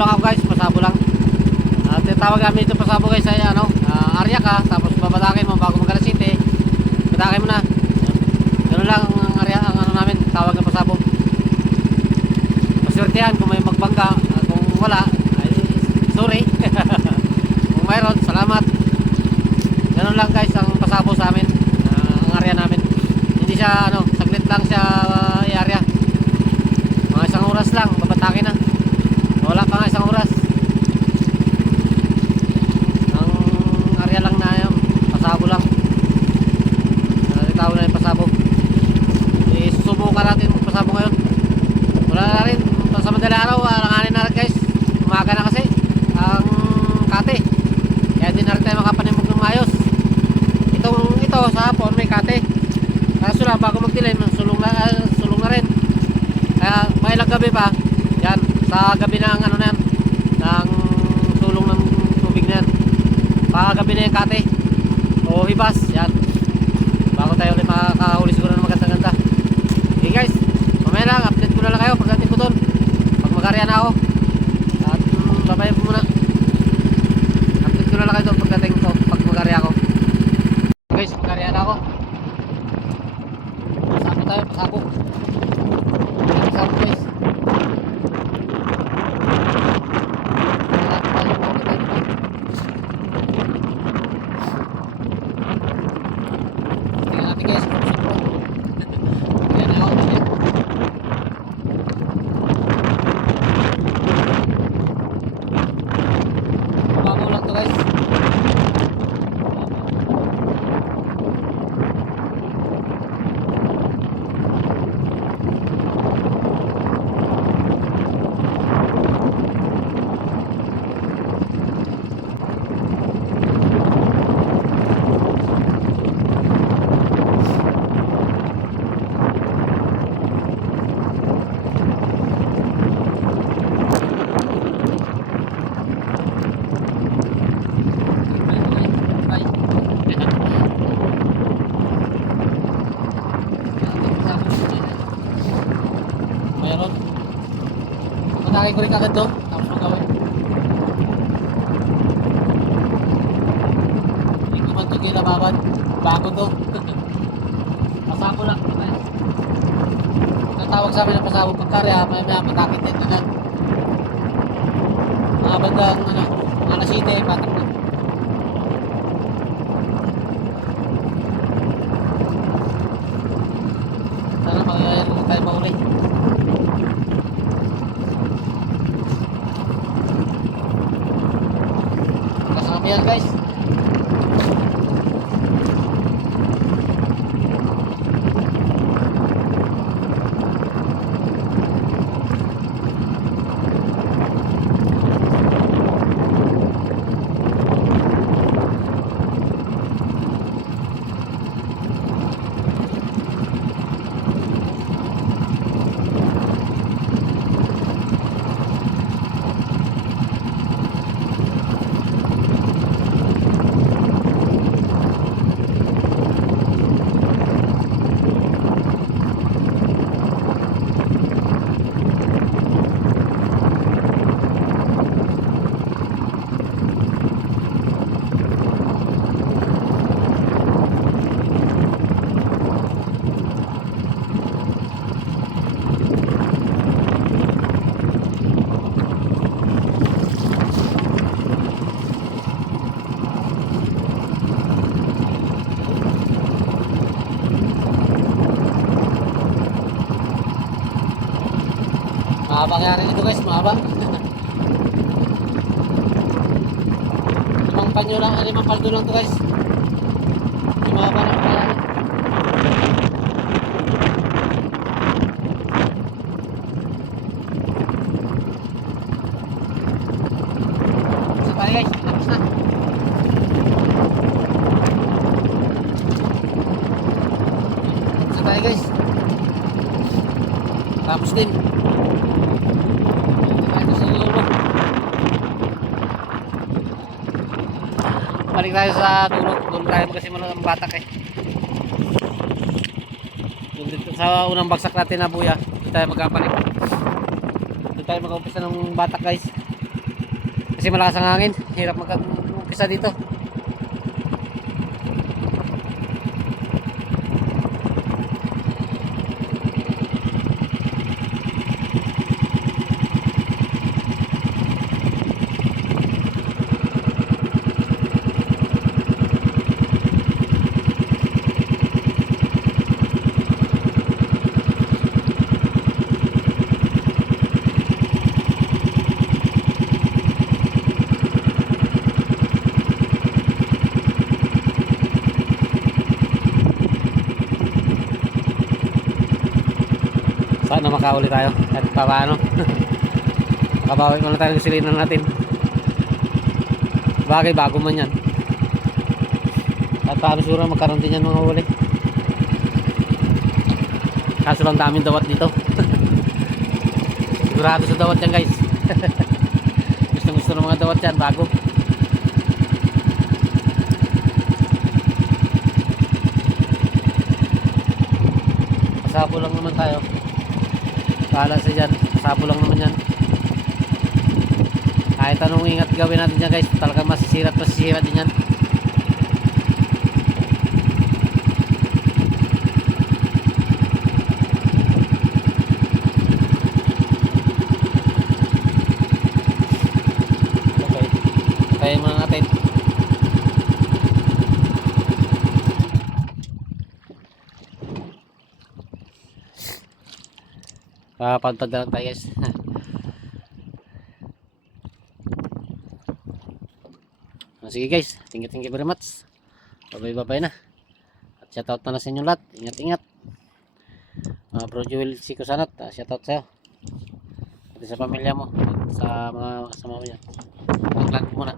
lang ako guys, pasabo lang. Tinatawag namin ito pasabo guys ay area ka, tapos babatakin mo bago mag-alas city. Batakin mo na. Ganun lang ang area, ang namin, tawag ng pasabo. Paswertehan kung may magbangga, kung wala, ay sorry. Kung mayroon, salamat. Ganun lang guys ang pasabo sa amin, ang area namin. Hindi siya saglit lang siya area. Mga isang oras lang, babatakin na. Wala pa nga isang oras. Ang area lang na yan, pasabo lang. Tawag na yung pasabo. Susubukan natin magpasabo ngayon. Wala na rin, sa madali araw, alanganin na rin guys. Umaga na kasi ang kate. Kaya din na rin tayo makapanimog ng maayos. Ito sa hapon may kate. Kaso lang bago magdilim, sulong na rin. Kaya may ilang gabi pa. Yan, sa gabi ng na yan, ng sulong ng tubig na yan. Pagabi na yung kate o hibas, yan. Bago tayo ulit makakahuli siguro ng maganda-ganda. Okay guys, mamaya lang, update ko na lang kayo pagdating ko doon. Pag mag-area na ako. At babayan po muna. Update ko na lang kayo doon pagdating ko, pag mag-area ako. Guys, mag-area na ako. Pasabo tayo, pasabo. Pasabo guys. Tingnan natin guys. Yan ako. Bago lang to guys. Mayroon. Matake ko rin agad to, tapos magawin. Hindi ko man ito kinababan. Bago to. Pasabo lang. Natawag sa amin ng pasabo pagkarya, may matakit din agad. Mga bandang alas 7, patak na. Sana magayari tayo mauli. Kasama yan guys. Mahabang yari nito guys, mahabang. Limang panyo lang, limang paldo lang to guys. Mahaba na kaya. Sa tayo guys, tapos na. Sa tayo guys. Tapos din. Balik tayo sa dulo. Doon tayo kasi ng batak eh. Doon sa unang bagsak natin na buya. Doon tayo magkapalik. Doon tayo mag-umpisa ng batak guys. Kasi malakas ang hangin. Hirap mag-umpisa dito. Sana makauli tayo at paano. Makabawi muna tayo ng silinan natin. Bagay bago man yan. At paano siguro magkaroon din yan mga huli. Kaso lang daming dawat dito. Sigurado sa dawat yan guys. Gusto ng mga dawat yan bago. Pasabo lang naman tayo. Bahala sa dyan. Pasabo lang naman yan. Kahit anong ingat gawin natin dyan guys, talagang masisira at masisira din yan. Okay. Kaya muna natin. Papantad na lang tayo guys. Sige guys, thank you very much. Bye na. At shoutout na lang sa inyong lahat. Ingat. Bro Joel Siko Sanat, shoutout sa'yo. Pati sa pamilya mo, at sa mga kasama mo yan. Ang lang muna.